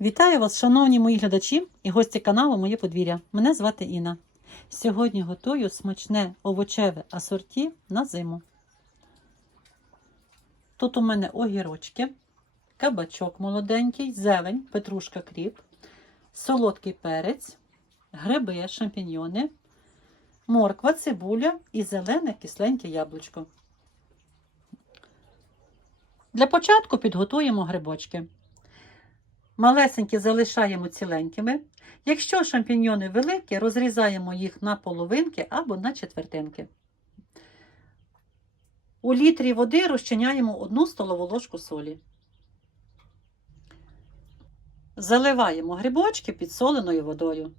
Вітаю вас, шановні мої глядачі і гості каналу Моє подвір'я. Мене звати Інна. Сьогодні готую смачне овочеве асорті на зиму. Тут у мене огірочки, кабачок молоденький, зелень, петрушка кріп, солодкий перець, гриби, шампіньйони, морква, цибуля і зелене кисленьке яблучко. Для початку підготуємо грибочки. Малесенькі залишаємо ціленькими. Якщо шампіньйони великі, розрізаємо їх на половинки або на четвертинки. У літрі води розчиняємо 1 столову ложку солі. Заливаємо грибочки підсоленою водою.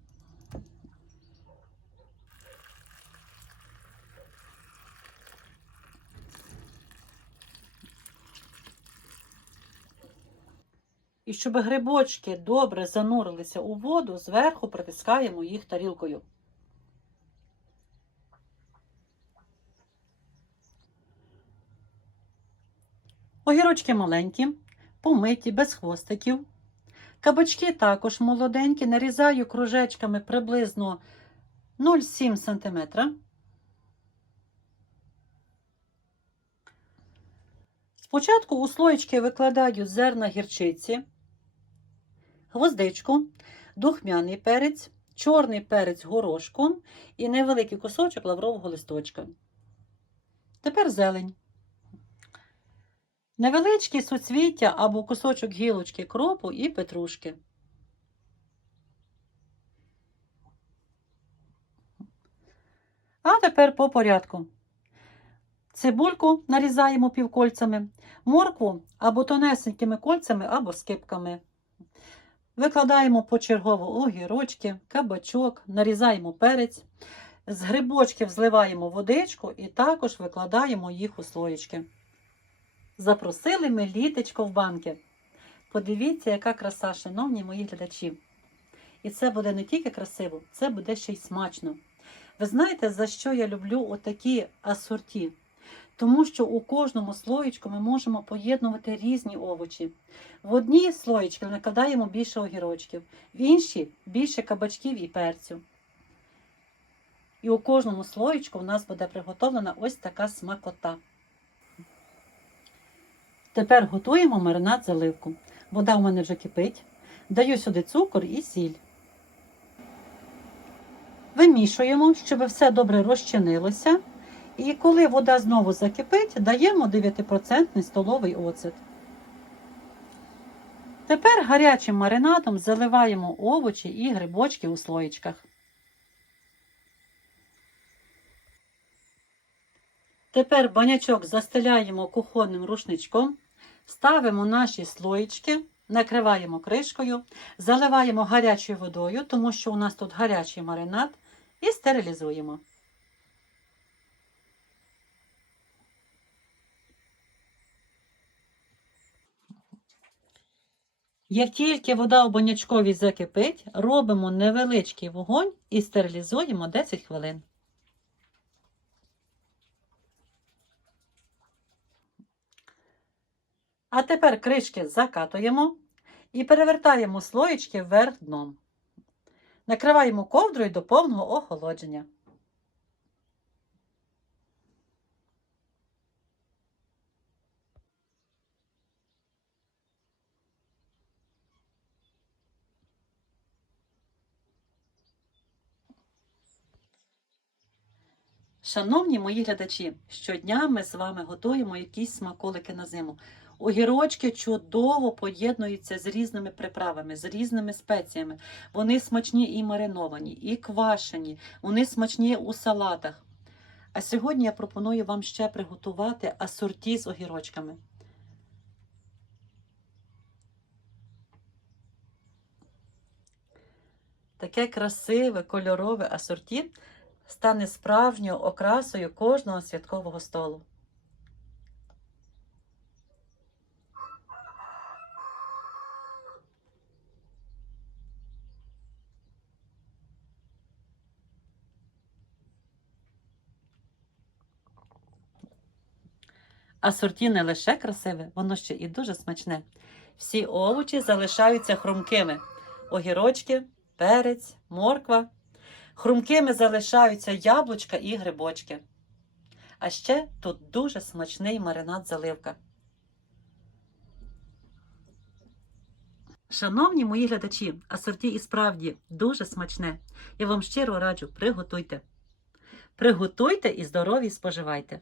І щоб грибочки добре занурилися у воду, зверху притискаємо їх тарілкою. Огірочки маленькі, помиті, без хвостиків. Кабачки також молоденькі, нарізаю кружечками приблизно 0,7 см. Спочатку у слоєчки викладаю зерна гірчиці, гвоздичку, духмяний перець, чорний перець горошком і невеликий кусочок лаврового листочка. Тепер зелень. Невеличкі суцвіття або кусочок гілочки кропу і петрушки. А тепер по порядку. Цибульку нарізаємо півкольцями, моркву або тонесенькими кольцями, або скипками. Викладаємо почергово огірочки, кабачок, нарізаємо перець, з грибочків зливаємо водичку і також викладаємо їх у слоєчки. Запросили ми літечко в банки. Подивіться, яка краса, шановні мої глядачі. І це буде не тільки красиво, це буде ще й смачно. Ви знаєте, за що я люблю отакі асорті? Тому що у кожному слоєчку ми можемо поєднувати різні овочі. В одні слоєчки накладаємо більше огірочків, в інші більше кабачків і перцю. І у кожному слоєчку у нас буде приготовлена ось така смакота. Тепер готуємо маринад заливку. Вода у мене вже кипить. Даю сюди цукор і сіль. Вимішуємо, щоб все добре розчинилося. І коли вода знову закипить, даємо 9% столовий оцет. Тепер гарячим маринадом заливаємо овочі і грибочки у слоєчках. Тепер банячок застеляємо кухонним рушничком, ставимо наші слоєчки, накриваємо кришкою, заливаємо гарячою водою, тому що у нас тут гарячий маринад, і стерилізуємо. Як тільки вода у банячкові закипить, робимо невеличкий вогонь і стерилізуємо 10 хвилин. А тепер кришки закатуємо і перевертаємо слоєчки вверх дном. Накриваємо ковдрою до повного охолодження. Шановні мої глядачі, щодня ми з вами готуємо якісь смаколики на зиму. Огірочки чудово поєднуються з різними приправами, з різними спеціями. Вони смачні і мариновані, і квашені, вони смачні у салатах. А сьогодні я пропоную вам ще приготувати асорті з огірочками. Таке красиве кольорове асорті стане справжньою окрасою кожного святкового столу. Асорті не лише красиве, воно ще і дуже смачне. Всі овочі залишаються хрумкими. Огірочки, перець, морква. Хрумкими залишаються яблучка і грибочки. А ще тут дуже смачний маринад заливка. Шановні мої глядачі, асорті і справді дуже смачне. Я вам щиро раджу, приготуйте. Приготуйте і здорові споживайте.